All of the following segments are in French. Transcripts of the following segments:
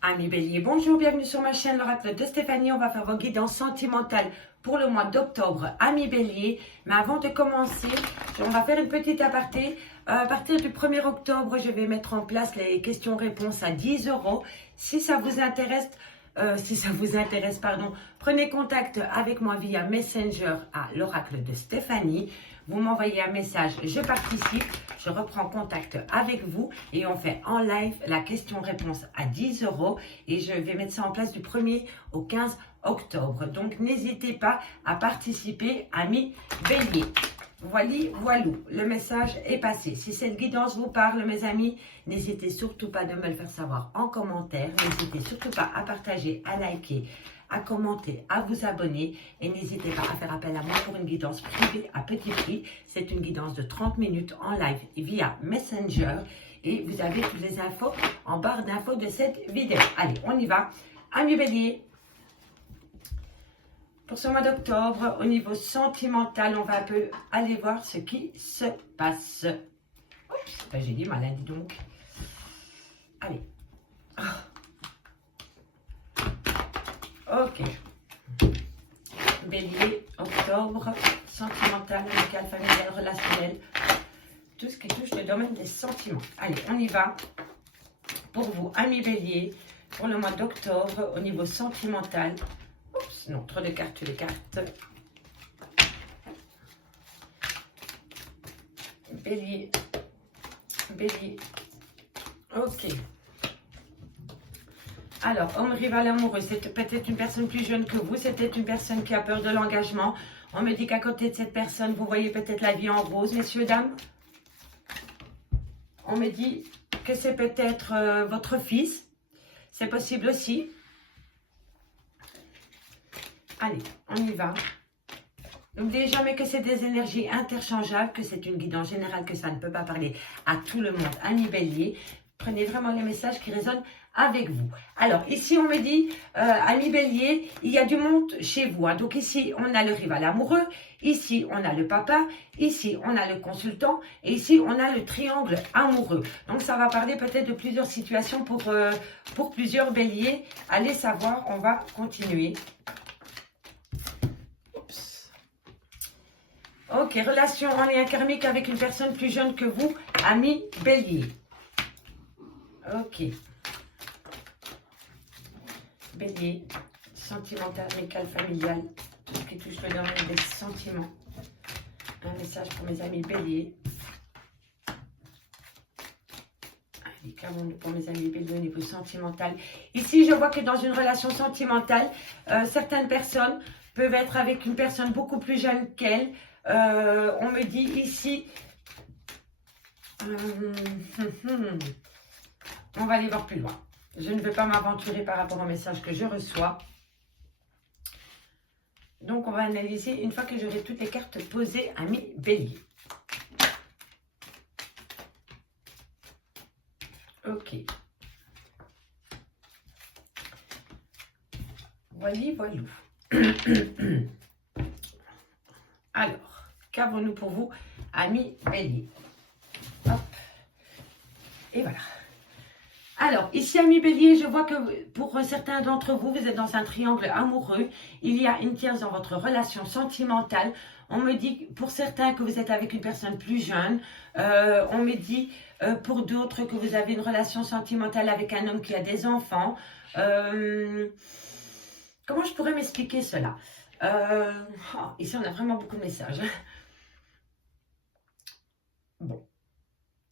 Amis Bélier, bonjour, bienvenue sur ma chaîne l'oracle de Stéphanie. On va faire vos guidances sentimentales pour le mois d'octobre. Amis Bélier, mais avant de commencer, on va faire une petite aparté. À partir du 1er octobre, je vais mettre en place les questions-réponses à 10 €. Si ça vous intéresse, prenez contact avec moi via Messenger à l'oracle de Stéphanie. Vous m'envoyez un message, je participe, je reprends contact avec vous et on fait en live la question-réponse à 10 € et je vais mettre ça en place du 1er au 15 octobre. Donc n'hésitez pas à participer, amis Bélier. Voilou, le message est passé. Si cette guidance vous parle, mes amis, n'hésitez surtout pas de me le faire savoir en commentaire. N'hésitez surtout pas à partager, à liker, à commenter, à vous abonner. Et n'hésitez pas à faire appel à moi pour une guidance privée à petit prix. C'est une guidance de 30 minutes en live via Messenger. Et vous avez toutes les infos en barre d'infos de cette vidéo. Allez, on y va. Amis Bélier. Pour ce mois d'octobre, au niveau sentimental, on va un peu aller voir ce qui se passe. Oups, ben j'ai dit malin, dis donc. Allez. Ok. Bélier, octobre, sentimental, amical, familial, relationnel. Tout ce qui touche le domaine des sentiments. Allez, on y va. Pour vous, amis Bélier, pour le mois d'octobre, au niveau sentimental. Oups, non, trop de cartes, les cartes. Bélier. Bélier. Ok. Alors, homme rival amoureux, c'est peut-être une personne plus jeune que vous. C'est peut-être une personne qui a peur de l'engagement. On me dit qu'à côté de cette personne, vous voyez peut-être la vie en rose, messieurs, dames. On me dit que c'est peut-être votre fils. C'est possible aussi. Allez, on y va. N'oubliez jamais que c'est des énergies interchangeables, que c'est une guidance générale, que ça ne peut pas parler à tout le monde. Amis Bélier, prenez vraiment les messages qui résonnent avec vous. Alors, ici, on me dit, amis Bélier, il y a du monde chez vous. Hein. Donc, ici, on a le rival amoureux. Ici, on a le papa. Ici, on a le consultant. Et ici, on a le triangle amoureux. Donc, ça va parler peut-être de plusieurs situations pour plusieurs Béliers. Allez savoir, on va continuer. Ok, relation en lien karmique avec une personne plus jeune que vous, ami Bélier. Ok. Bélier, sentimental, amical, familial, tout ce qui touche le domaine des sentiments. Un message pour mes amis Bélier. Allez, clairement pour mes amis Bélier au niveau sentimental. Ici, je vois que dans une relation sentimentale, certaines personnes peuvent être avec une personne beaucoup plus jeune qu'elles. On me dit ici, on va aller voir plus loin. Je ne veux pas m'aventurer par rapport au message que je reçois. Donc, on va analyser une fois que j'aurai toutes les cartes posées, amis Bélier. Ok. Voilou. Alors, qu'avons-nous pour vous, amis Bélier? Hop. Et voilà. Alors, ici, amis Bélier, je vois que pour certains d'entre vous, vous êtes dans un triangle amoureux. Il y a une tierce dans votre relation sentimentale. On me dit, pour certains, que vous êtes avec une personne plus jeune. On me dit, pour d'autres, que vous avez une relation sentimentale avec un homme qui a des enfants. Comment je pourrais m'expliquer cela? Ici, on a vraiment beaucoup de messages. Bon,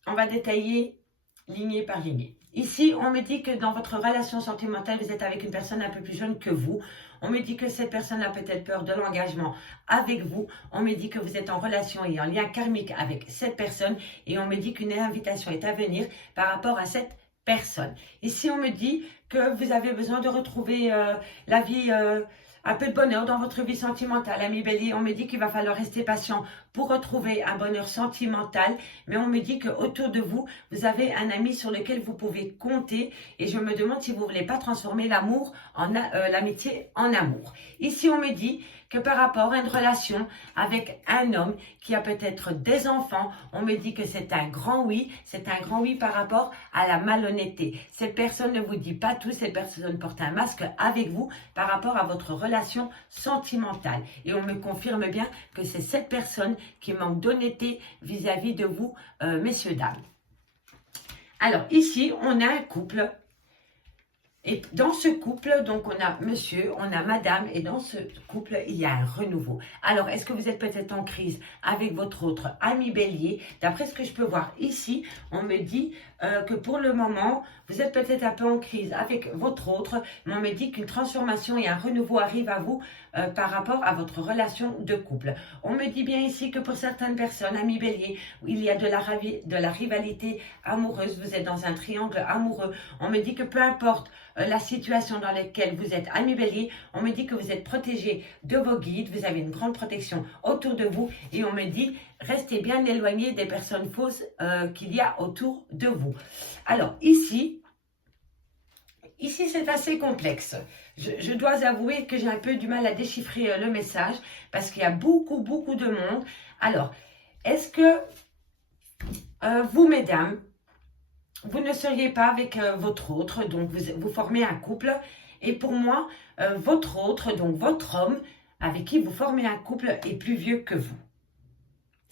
on va détailler lignée par lignée. Ici, on me dit que dans votre relation sentimentale, vous êtes avec une personne un peu plus jeune que vous. On me dit que cette personne a peut-être peur de l'engagement avec vous. On me dit que vous êtes en relation et en lien karmique avec cette personne. Et on me dit qu'une invitation est à venir par rapport à cette personne. Ici, on me dit que vous avez besoin de retrouver la vie... un peu de bonheur dans votre vie sentimentale, ami Bélier. On me dit qu'il va falloir rester patient pour retrouver un bonheur sentimental, mais on me dit qu'autour de vous, vous avez un ami sur lequel vous pouvez compter et je me demande si vous ne voulez pas transformer l'amour l'amitié en amour. Ici, on me dit que par rapport à une relation avec un homme qui a peut-être des enfants, on me dit que c'est un grand oui par rapport à la malhonnêteté. Cette personne ne vous dit pas tout, cette personne porte un masque avec vous par rapport à votre relation sentimentale. Et on me confirme bien que c'est cette personne qui manque d'honnêteté vis-à-vis de vous, messieurs, dames. Alors ici, on a un couple. Et dans ce couple, donc on a monsieur, on a madame, et dans ce couple, il y a un renouveau. Alors, est-ce que vous êtes peut-être en crise avec votre autre ami bélier? D'après ce que je peux voir ici, on me dit que pour le moment, vous êtes peut-être un peu en crise avec votre autre, mais on me dit qu'une transformation et un renouveau arrivent à vous par rapport à votre relation de couple. On me dit bien ici que pour certaines personnes, amis bélier, il y a de la rivalité amoureuse, vous êtes dans un triangle amoureux. On me dit que peu importe la situation dans laquelle vous êtes, ami bélier, on me dit que vous êtes protégé de vos guides, vous avez une grande protection autour de vous et on me dit restez bien éloigné des personnes fausses qu'il y a autour de vous. Alors ici c'est assez complexe. Je dois avouer que j'ai un peu du mal à déchiffrer le message parce qu'il y a beaucoup de monde. Alors, est-ce que vous, mesdames, vous ne seriez pas avec votre autre, donc vous formez un couple, et pour moi, votre autre, donc votre homme, avec qui vous formez un couple, est plus vieux que vous.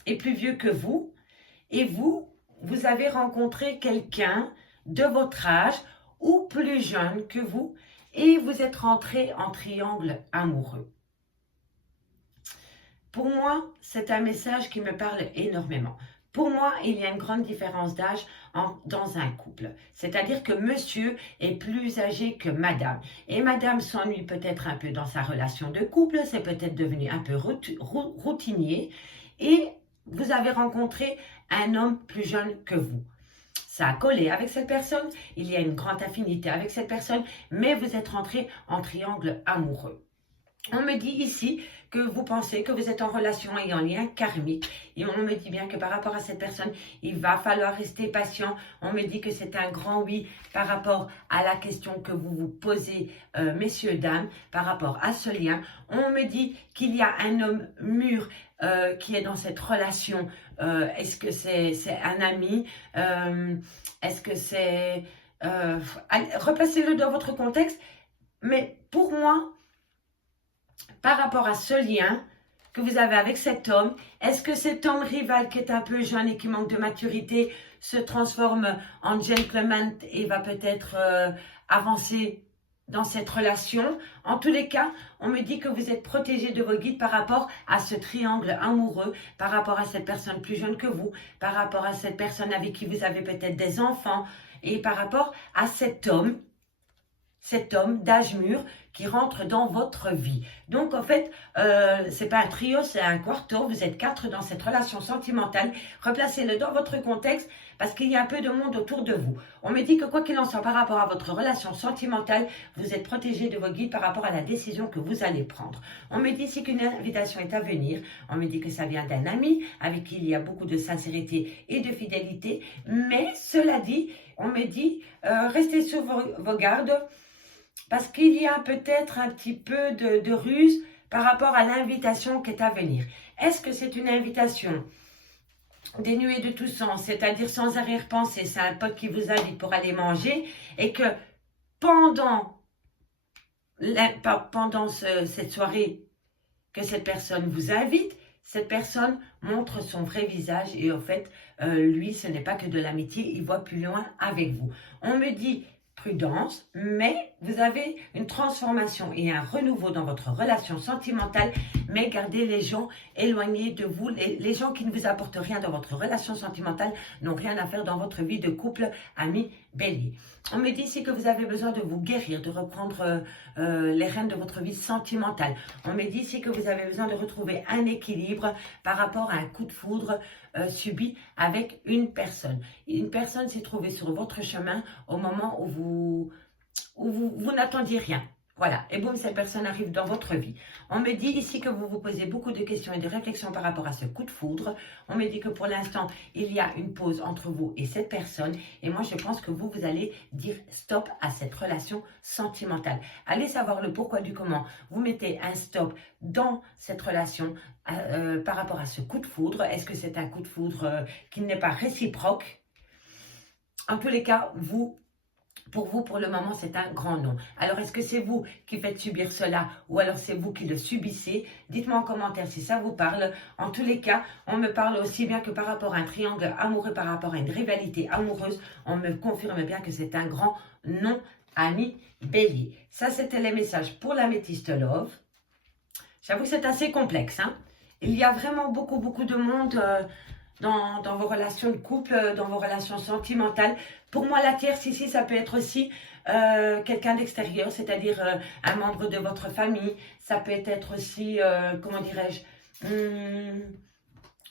Est plus vieux que vous, et vous avez rencontré quelqu'un de votre âge, ou plus jeune que vous, et vous êtes rentré en triangle amoureux. Pour moi, c'est un message qui me parle énormément. Pour moi, il y a une grande différence d'âge dans un couple. C'est-à-dire que monsieur est plus âgé que madame. Et madame s'ennuie peut-être un peu dans sa relation de couple, c'est peut-être devenu un peu routinier. Et vous avez rencontré un homme plus jeune que vous. Ça a collé avec cette personne, il y a une grande affinité avec cette personne, mais vous êtes rentré en triangle amoureux. On me dit ici que vous pensez que vous êtes en relation et en lien karmique. Et on me dit bien que par rapport à cette personne, il va falloir rester patient. On me dit que c'est un grand oui par rapport à la question que vous vous posez, messieurs, dames, par rapport à ce lien. On me dit qu'il y a un homme mûr qui est dans cette relation. Est-ce que c'est un ami? Est-ce que c'est... replacez-le dans votre contexte. Mais pour moi, par rapport à ce lien que vous avez avec cet homme, est-ce que cet homme rival qui est un peu jeune et qui manque de maturité se transforme en gentleman et va peut-être avancer dans cette relation? En tous les cas, on me dit que vous êtes protégé de vos guides par rapport à ce triangle amoureux, par rapport à cette personne plus jeune que vous, par rapport à cette personne avec qui vous avez peut-être des enfants et par rapport à cet homme d'âge mûr qui rentre dans votre vie. Donc en fait, c'est pas un trio, c'est un quarto, vous êtes 4 dans cette relation sentimentale. Replacez-le dans votre contexte parce qu'il y a un peu de monde autour de vous. On me dit que quoi qu'il en soit par rapport à votre relation sentimentale, vous êtes protégé de vos guides par rapport à la décision que vous allez prendre. On me dit ici qu'une invitation est à venir. On me dit que ça vient d'un ami avec qui il y a beaucoup de sincérité et de fidélité. Mais cela dit, on me dit, restez sur vos gardes, parce qu'il y a peut-être un petit peu de ruse par rapport à l'invitation qui est à venir. Est-ce que c'est une invitation dénuée de tout sens, c'est-à-dire sans arrière-pensée, c'est un pote qui vous invite pour aller manger et que pendant cette soirée que cette personne vous invite, cette personne montre son vrai visage et en fait, lui, ce n'est pas que de l'amitié, il voit plus loin avec vous. On me dit prudence, mais vous avez une transformation et un renouveau dans votre relation sentimentale, mais gardez les gens éloignés de vous. Les gens qui ne vous apportent rien dans votre relation sentimentale n'ont rien à faire dans votre vie de couple, ami, bélier. On me dit ici que vous avez besoin de vous guérir, de reprendre les rênes de votre vie sentimentale. On me dit ici que vous avez besoin de retrouver un équilibre par rapport à un coup de foudre subi avec une personne. Une personne s'est trouvée sur votre chemin au moment où vous n'attendiez rien. Voilà, et boum, cette personne arrive dans votre vie. On me dit ici que vous vous posez beaucoup de questions et de réflexions par rapport à ce coup de foudre. On me dit que pour l'instant, il y a une pause entre vous et cette personne. Et moi, je pense que vous allez dire stop à cette relation sentimentale. Allez savoir le pourquoi du comment. Vous mettez un stop dans cette relation par rapport à ce coup de foudre. Est-ce que c'est un coup de foudre qui n'est pas réciproque? En tous les cas, pour vous, pour le moment, c'est un grand non. Alors, est-ce que c'est vous qui faites subir cela ou alors c'est vous qui le subissez? Dites-moi en commentaire si ça vous parle. En tous les cas, on me parle aussi bien que par rapport à un triangle amoureux, par rapport à une rivalité amoureuse. On me confirme bien que c'est un grand non, ami Bélier. Ça, c'était les messages pour l'améthyste love. J'avoue que c'est assez complexe, hein. Il y a vraiment beaucoup de monde dans vos relations de couple, dans vos relations sentimentales. Pour moi, la tierce ici, ça peut être aussi quelqu'un d'extérieur, c'est-à-dire un membre de votre famille. Ça peut être aussi, comment dirais-je,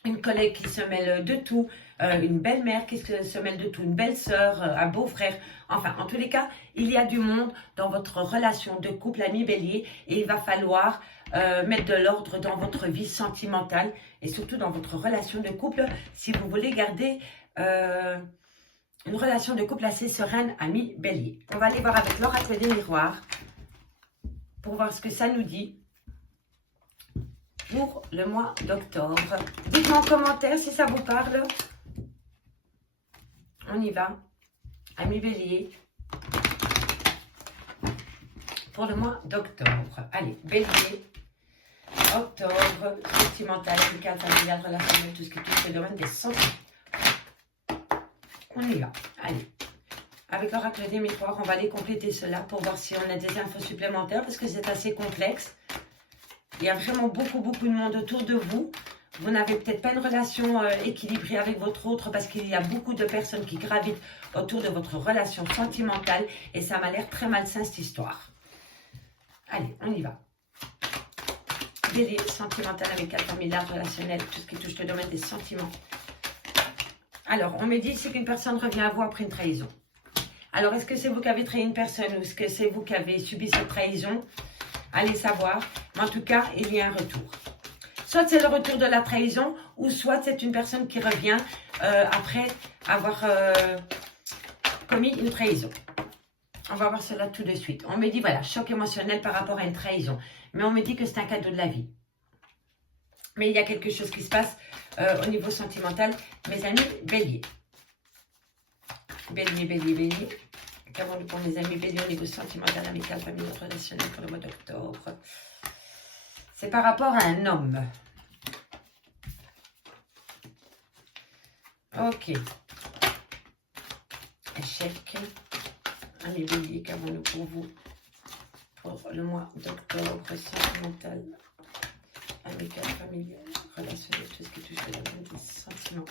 une collègue qui se mêle de tout, une belle-mère qui se mêle de tout, une belle-sœur, un beau-frère. Enfin, en tous les cas, il y a du monde dans votre relation de couple, ami Bélier, et il va falloir mettre de l'ordre dans votre vie sentimentale et surtout dans votre relation de couple si vous voulez garder une relation de couple assez sereine, ami Bélier. On va aller voir avec l'oracle des miroirs pour voir ce que ça nous dit pour le mois d'octobre. Dites-moi en commentaire si ça vous parle. On y va. Ami Bélier. Pour le mois d'octobre. Allez, Bélier. Octobre, sentimental, amical, familial, relationnel, tout ce qui touche le domaine des sentiments. On y va. Allez. Avec l'oracle des miroirs, on va aller compléter cela pour voir si on a des infos supplémentaires parce que c'est assez complexe. Il y a vraiment beaucoup de monde autour de vous. Vous n'avez peut-être pas une relation équilibrée avec votre autre parce qu'il y a beaucoup de personnes qui gravitent autour de votre relation sentimentale et ça m'a l'air très malsain cette histoire. Allez, on y va. Bélier, sentimental, amical, familial, relationnel, tout ce qui touche le domaine des sentiments. Alors, on me dit ici qu'une personne revient à vous après une trahison. Alors, est-ce que c'est vous qui avez trahi une personne ou est-ce que c'est vous qui avez subi cette trahison? Allez savoir. Mais en tout cas, il y a un retour. Soit c'est le retour de la trahison ou soit c'est une personne qui revient après avoir commis une trahison. On va voir cela tout de suite. On me dit, voilà, choc émotionnel par rapport à une trahison. Mais on me dit que c'est un cadeau de la vie. Mais il y a quelque chose qui se passe au niveau sentimental. Mes amis Bélier. Bélier. Qu'avons-nous pour mes amis Bélier au niveau sentimental, amical, familial, relationnel pour le mois d'octobre? C'est par rapport à un homme. Ok. Échec. Amis Bélier, qu'avons-nous pour vous pour le mois d'octobre, sentimental, amical, familial, relationnel, tout ce qui touche le domaine des sentiments.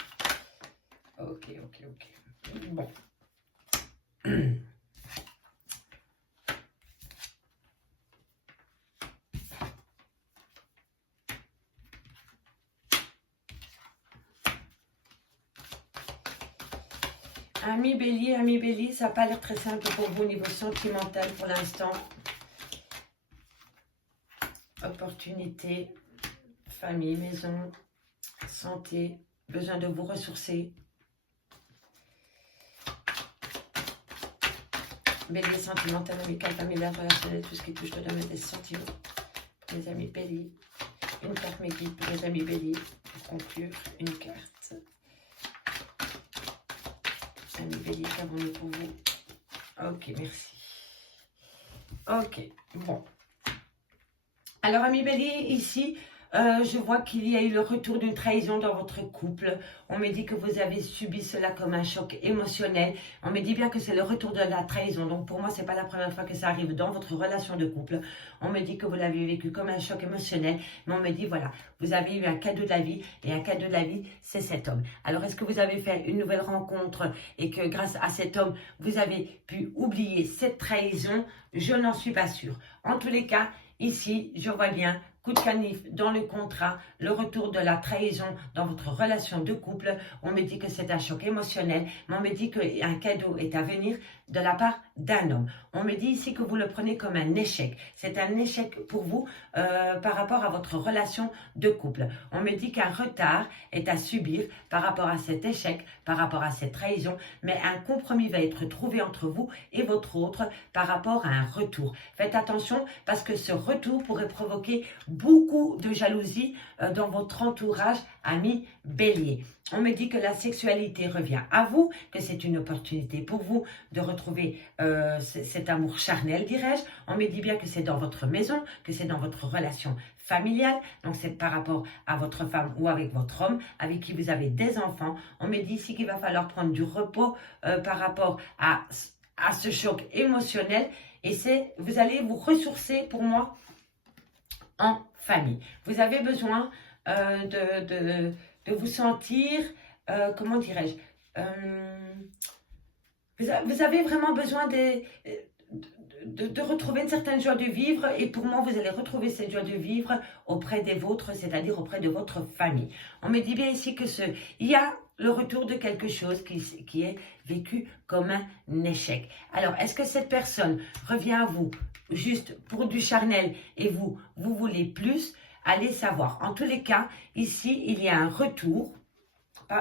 Ok. Bon. Ami Bélier, ça n'a pas l'air très simple pour vous au niveau sentimental pour l'instant. Opportunité, famille, maison, santé, besoin de vous ressourcer. Bélier, sentimental, amical, familial, relationnel, tout ce qui touche le domaine des sentiments. Les amis Bélier, une carte mes guides pour les amis Bélier. Pour conclure, une carte. Amis Bélier, qu'avons-nous pour vous? Ok, merci. Ok, bon. Alors, amis Bélier, ici, je vois qu'il y a eu le retour d'une trahison dans votre couple. On me dit que vous avez subi cela comme un choc émotionnel. On me dit bien que c'est le retour de la trahison. Donc, pour moi, ce n'est pas la première fois que ça arrive dans votre relation de couple. On me dit que vous l'avez vécu comme un choc émotionnel. Mais on me dit, voilà, vous avez eu un cadeau de la vie. Et un cadeau de la vie, c'est cet homme. Alors, est-ce que vous avez fait une nouvelle rencontre et que grâce à cet homme, vous avez pu oublier cette trahison? Je n'en suis pas sûre. En tous les cas, ici, je vois bien, coup de canif dans le contrat, le retour de la trahison dans votre relation de couple. On me dit que c'est un choc émotionnel, mais on me dit qu'un cadeau est à venir de la part d'un homme. On me dit ici que vous le prenez comme un échec. C'est un échec pour vous par rapport à votre relation de couple. On me dit qu'un retard est à subir par rapport à cet échec, par rapport à cette trahison, mais un compromis va être trouvé entre vous et votre autre par rapport à un retour. Faites attention parce que ce retour pourrait provoquer beaucoup de jalousie dans votre entourage, ami Bélier. On me dit que la sexualité revient à vous, que c'est une opportunité pour vous de retrouver cet amour charnel, dirais-je. On me dit bien que c'est dans votre maison, que c'est dans votre relation familiale, donc c'est par rapport à votre femme ou avec votre homme, avec qui vous avez des enfants. On me dit ici qu'il va falloir prendre du repos par rapport à ce choc émotionnel, et vous allez vous ressourcer pour moi en famille. Vous avez besoin de vous sentir, comment dirais-je, vous avez vraiment besoin de retrouver une certaine joie de vivre, et pour moi, vous allez retrouver cette joie de vivre auprès des vôtres, c'est-à-dire auprès de votre famille. On me dit bien ici que il y a le retour de quelque chose qui est vécu comme un échec. Alors, est-ce que cette personne revient à vous juste pour du charnel et vous voulez plus? Allez savoir. En tous les cas, ici, il y a un retour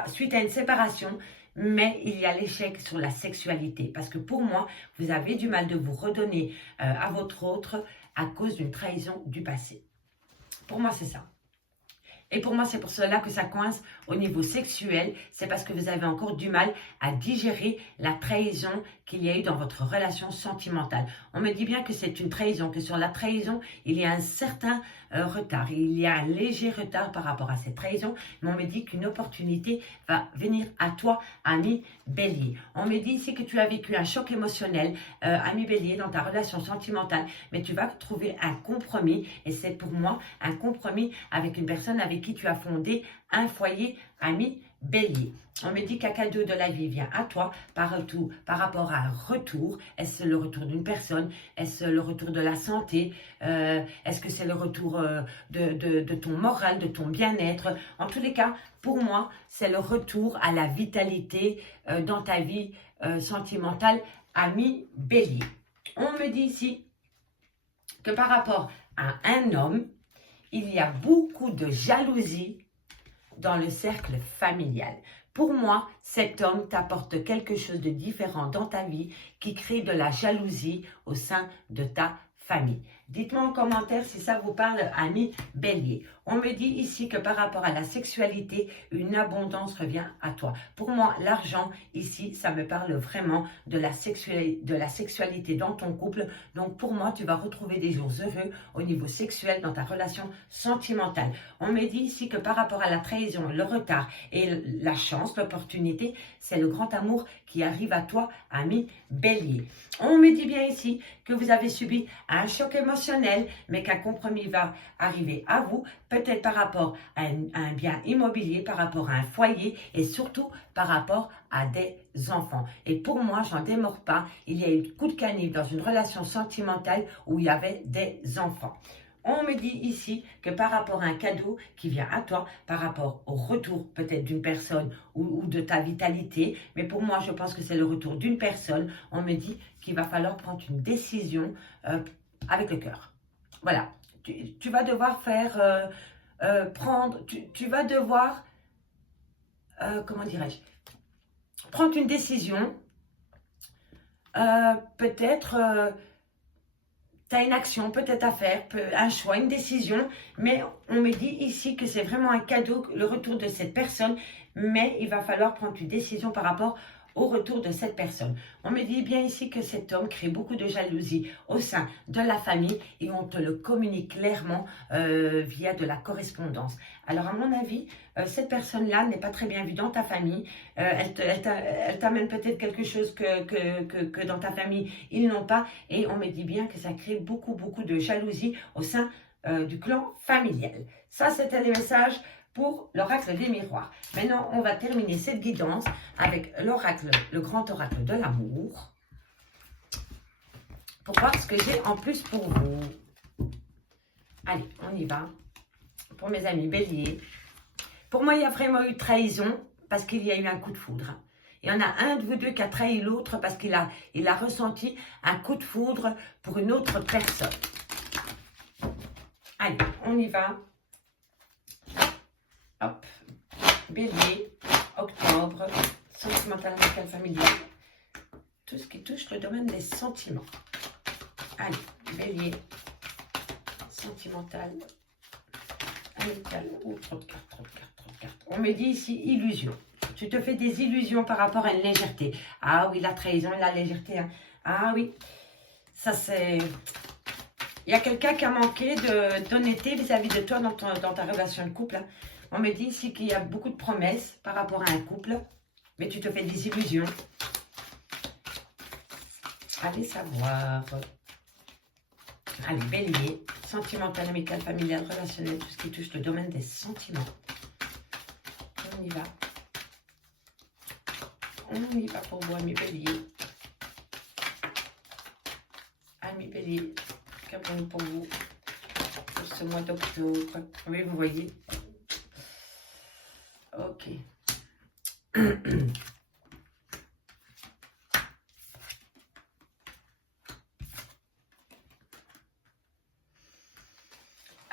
suite à une séparation, mais il y a l'échec sur la sexualité. Parce que pour moi, vous avez du mal de vous redonner à votre autre à cause d'une trahison du passé. Pour moi, c'est ça. Et pour moi, c'est pour cela que ça coince au niveau sexuel. C'est parce que vous avez encore du mal à digérer la trahison qu'il y a eu dans votre relation sentimentale. On me dit bien que c'est une trahison, que sur la trahison, il y a un certain retard. Il y a un léger retard par rapport à cette trahison. Mais on me dit qu'une opportunité va venir à toi, ami Bélier. On me dit ici que tu as vécu un choc émotionnel, ami Bélier, dans ta relation sentimentale. Mais tu vas trouver un compromis. Et c'est pour moi un compromis avec une personne avec qui tu as fondé un foyer, ami Bélier. On me dit qu'un cadeau de la vie vient à toi par rapport à un retour. Est-ce le retour d'une personne? Est-ce le retour de la santé? Est-ce que c'est le retour de ton moral, de ton bien-être? En tous les cas, pour moi, c'est le retour à la vitalité dans ta vie sentimentale, ami Bélier. On me dit ici que par rapport à un homme, il y a beaucoup de jalousie dans le cercle familial. Pour moi, cet homme t'apporte quelque chose de différent dans ta vie qui crée de la jalousie au sein de ta famille. Dites-moi en commentaire si ça vous parle, ami Bélier. On me dit ici que par rapport à la sexualité, une abondance revient à toi. Pour moi, l'argent, ici, ça me parle vraiment de la sexualité dans ton couple. Donc, pour moi, tu vas retrouver des jours heureux au niveau sexuel dans ta relation sentimentale. On me dit ici que par rapport à la trahison, le retard et la chance, l'opportunité, c'est le grand amour qui arrive à toi, ami Bélier. On me dit bien ici que vous avez subi un choc émotionnel, mais qu'un compromis va arriver à vous, peut-être par rapport à un bien immobilier, par rapport à un foyer et surtout par rapport à des enfants. Et pour moi, j'en démords pas, il y a eu coup de canif dans une relation sentimentale où il y avait des enfants. On me dit ici que par rapport à un cadeau qui vient à toi, par rapport au retour peut-être d'une personne ou de ta vitalité, mais pour moi, je pense que c'est le retour d'une personne, on me dit qu'il va falloir prendre une décision avec le cœur. Voilà, tu vas devoir faire, tu vas devoir, comment dirais-je, prendre une décision, peut-être... tu as une action peut-être à faire, un choix, une décision, mais on me dit ici que c'est vraiment un cadeau, le retour de cette personne, mais il va falloir prendre une décision par rapport au retour de cette personne. On me dit bien ici que cet homme crée beaucoup de jalousie au sein de la famille et on te le communique clairement via de la correspondance. Alors à mon avis, cette personne-là n'est pas très bien vue dans ta famille. Elle t'amène peut-être quelque chose que dans ta famille, ils n'ont pas. Et on me dit bien que ça crée beaucoup de jalousie au sein du clan familial. Ça, c'était les messages pour l'oracle des miroirs. Maintenant, on va terminer cette guidance avec l'oracle, le grand oracle de l'amour, pour voir ce que j'ai en plus pour vous. Allez, on y va. Pour mes amis béliers. Pour moi, il y a vraiment eu trahison parce qu'il y a eu un coup de foudre. Il y en a un de vous deux qui a trahi l'autre parce qu'il a ressenti un coup de foudre pour une autre personne. Allez, on y va. Hop, Bélier, octobre, sentimental, amical, familial. Tout ce qui touche le domaine des sentiments. Allez, Bélier, sentimental, amical. Oh, trop de cartes, trop de cartes, trop de cartes. On me dit ici illusion. Tu te fais des illusions par rapport à une légèreté. Ah oui, la trahison et la légèreté. Hein. Ah oui, ça c'est... Il y a quelqu'un qui a manqué d'honnêteté vis-à-vis de toi dans ta relation de couple. Hein. On me dit ici qu'il y a beaucoup de promesses par rapport à un couple, mais tu te fais des illusions. Allez savoir. Allez, Bélier, sentimental, amical, familial, relationnel, tout ce qui touche le domaine des sentiments. On y va. On y va pour vous, ami Bélier. Ami Bélier, qu'avons-nous pour vous pour ce mois d'octobre? Oui, vous voyez. Ok.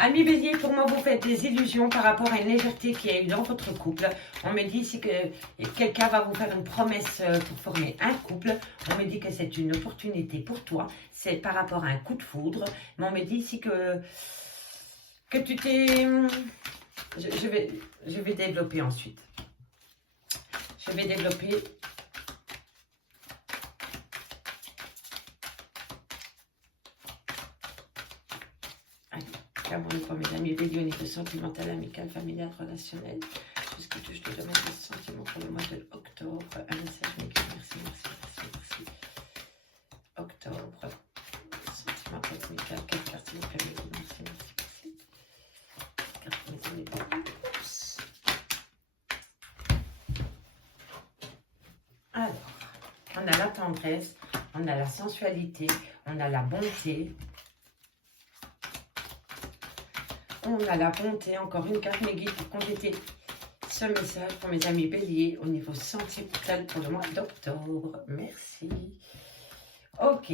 Ami Bélier, pour moi, vous faites des illusions par rapport à une légèreté qui a eu dans votre couple. On me dit ici que quelqu'un va vous faire une promesse pour former un couple. On me dit que c'est une opportunité pour toi. C'est par rapport à un coup de foudre. Mais on me dit ici que tu t'es... Je vais développer ensuite. Je vais développer... Abonnez pour mes amis Bélier au niveau sentimental, amical, familial, relationnel. Tout ce qui touche le domaine des sentiments pour le mois d'octobre. Un message, Michael. Merci, merci, merci, merci. Octobre. Sentimental, amical, quelle carte s'il vous plaît? Merci, merci, merci. Carte pour mes amis Bélier. Oups. Alors, on a la tendresse, on a la sensualité, on a la bonté. On a la bonté, encore une carte mes guides pour compléter ce message pour mes amis Bélier au niveau sentimental pour le mois d'octobre. Merci. Ok.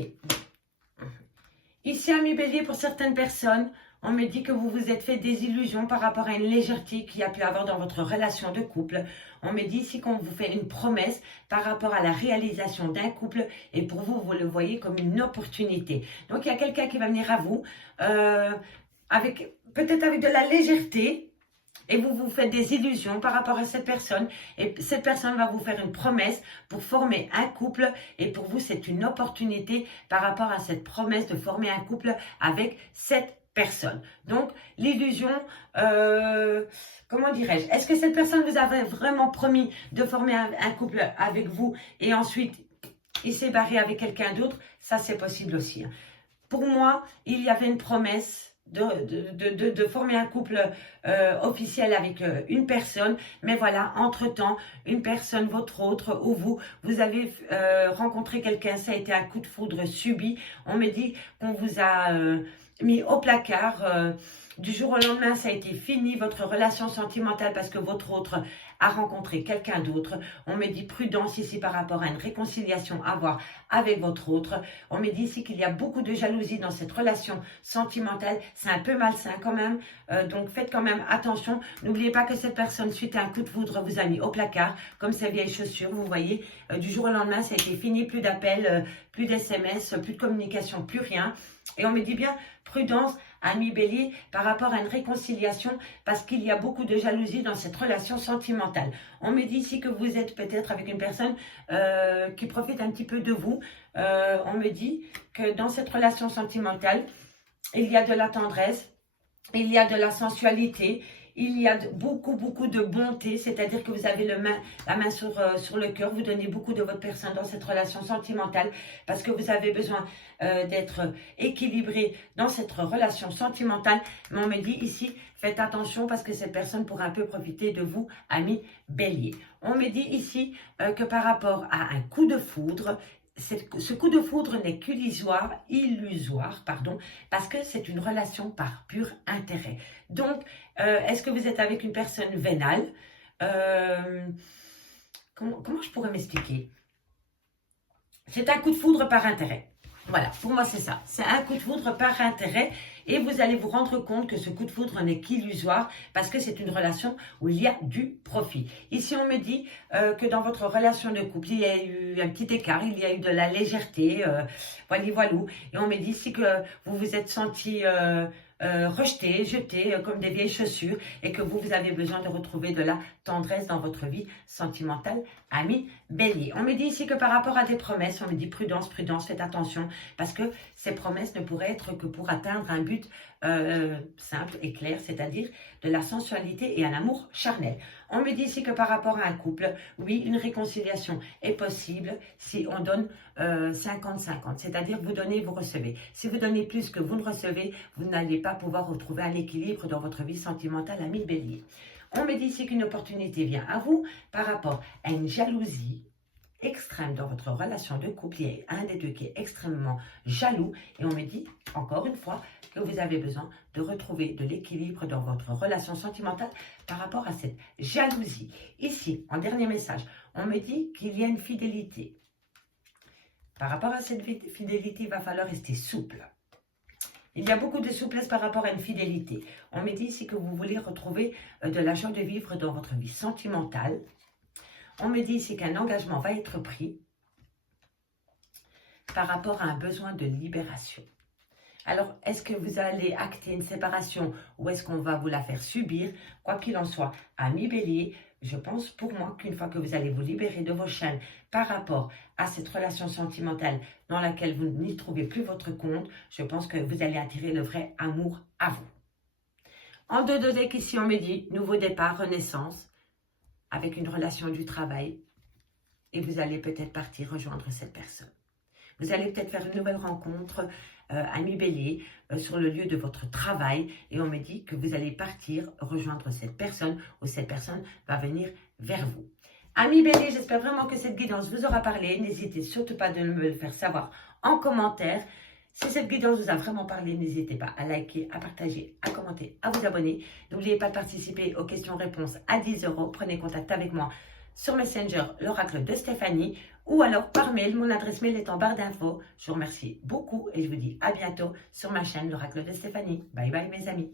Ici, amis Bélier, pour certaines personnes, on me dit que vous vous êtes fait des illusions par rapport à une légèreté qu'il y a pu avoir dans votre relation de couple. On me dit ici qu'on vous fait une promesse par rapport à la réalisation d'un couple et pour vous, vous le voyez comme une opportunité. Donc, il y a quelqu'un qui va venir à vous peut-être avec de la légèreté, et vous vous faites des illusions par rapport à cette personne, et cette personne va vous faire une promesse pour former un couple, et pour vous c'est une opportunité par rapport à cette promesse de former un couple avec cette personne. Donc l'illusion, comment dirais-je, est-ce que cette personne vous avait vraiment promis de former un couple avec vous, et ensuite il s'est barré avec quelqu'un d'autre? Ça c'est possible aussi. Hein. Pour moi, il y avait une promesse de former un couple officiel avec une personne, mais voilà, entre-temps, une personne, votre autre, ou vous avez rencontré quelqu'un, ça a été un coup de foudre subi. On me dit qu'on vous a mis au placard. Du jour au lendemain, ça a été fini, votre relation sentimentale, parce que votre autre a rencontré quelqu'un d'autre. On me dit prudence ici par rapport à une réconciliation à avoir avec votre autre. On me dit ici qu'il y a beaucoup de jalousie dans cette relation sentimentale. C'est un peu malsain quand même. Donc faites quand même attention. N'oubliez pas que cette personne, suite à un coup de foudre, vous a mis au placard, comme ces vieilles chaussures. Vous voyez, du jour au lendemain, ça a été fini. Plus d'appels, plus d'SMS, plus de communication, plus rien. Et on me dit bien prudence, ami Bélier, par rapport à une réconciliation, parce qu'il y a beaucoup de jalousie dans cette relation sentimentale. On me dit ici que vous êtes peut-être avec une personne qui profite un petit peu de vous. On me dit que dans cette relation sentimentale, il y a de la tendresse, il y a de la sensualité, il y a beaucoup de bonté, c'est-à-dire que vous avez la main sur le cœur, vous donnez beaucoup de votre personne dans cette relation sentimentale parce que vous avez besoin d'être équilibré dans cette relation sentimentale. Mais on me dit ici, faites attention parce que cette personne pourrait un peu profiter de vous, ami Bélier. On me dit ici que par rapport à un coup de foudre, ce coup de foudre n'est qu'illusoire, parce que c'est une relation par pur intérêt. Donc, est-ce que vous êtes avec une personne vénale comment je pourrais m'expliquer? C'est un coup de foudre par intérêt. Voilà, pour moi c'est ça. C'est un coup de foudre par intérêt et vous allez vous rendre compte que ce coup de foudre n'est qu'illusoire parce que c'est une relation où il y a du profit. Ici on me dit que dans votre relation de couple, il y a eu un petit écart, il y a eu de la légèreté, voilà. Et on me dit ici que vous vous êtes senti rejeté, jeté comme des vieilles chaussures et que vous avez besoin de retrouver de la tendresse dans votre vie sentimentale, ami Bélier. On me dit ici que par rapport à des promesses, on me dit prudence, prudence, faites attention parce que ces promesses ne pourraient être que pour atteindre un but simple et clair, c'est-à-dire de la sensualité et un amour charnel. On me dit ici que par rapport à un couple, oui, une réconciliation est possible si on donne 50-50, c'est-à-dire vous donnez, vous recevez. Si vous donnez plus que vous ne recevez, vous n'allez pas pouvoir retrouver un équilibre dans votre vie sentimentale, ami Bélier. On me dit ici qu'une opportunité vient à vous par rapport à une jalousie extrême dans votre relation de couple. Il y a un des deux qui est extrêmement jaloux et on me dit, encore une fois, que vous avez besoin de retrouver de l'équilibre dans votre relation sentimentale par rapport à cette jalousie. Ici, en dernier message, on me dit qu'il y a une fidélité. Par rapport à cette fidélité, il va falloir rester souple. Il y a beaucoup de souplesse par rapport à une fidélité. On me dit ici que vous voulez retrouver de la joie de vivre dans votre vie sentimentale. On me dit ici qu'un engagement va être pris par rapport à un besoin de libération. Alors, est-ce que vous allez acter une séparation ou est-ce qu'on va vous la faire subir? Quoi qu'il en soit, ami Bélier, je pense pour moi qu'une fois que vous allez vous libérer de vos chaînes par rapport à cette relation sentimentale dans laquelle vous n'y trouvez plus votre compte, je pense que vous allez attirer le vrai amour à vous. En deux de deck ici, on me dit nouveau départ, renaissance, avec une relation du travail et vous allez peut-être partir rejoindre cette personne. Vous allez peut-être faire une nouvelle rencontre, ami Bélier, sur le lieu de votre travail et on me dit que vous allez partir rejoindre cette personne ou cette personne va venir vers vous. Ami Bélier, j'espère vraiment que cette guidance vous aura parlé. N'hésitez surtout pas de me le faire savoir en commentaire. Si cette guidance vous a vraiment parlé, n'hésitez pas à liker, à partager, à commenter, à vous abonner. N'oubliez pas de participer aux questions-réponses à 10 €. Prenez contact avec moi sur Messenger, l'oracle de Stéphanie, ou alors par mail. Mon adresse mail est en barre d'infos. Je vous remercie beaucoup et je vous dis à bientôt sur ma chaîne, l'oracle de Stéphanie. Bye bye mes amis.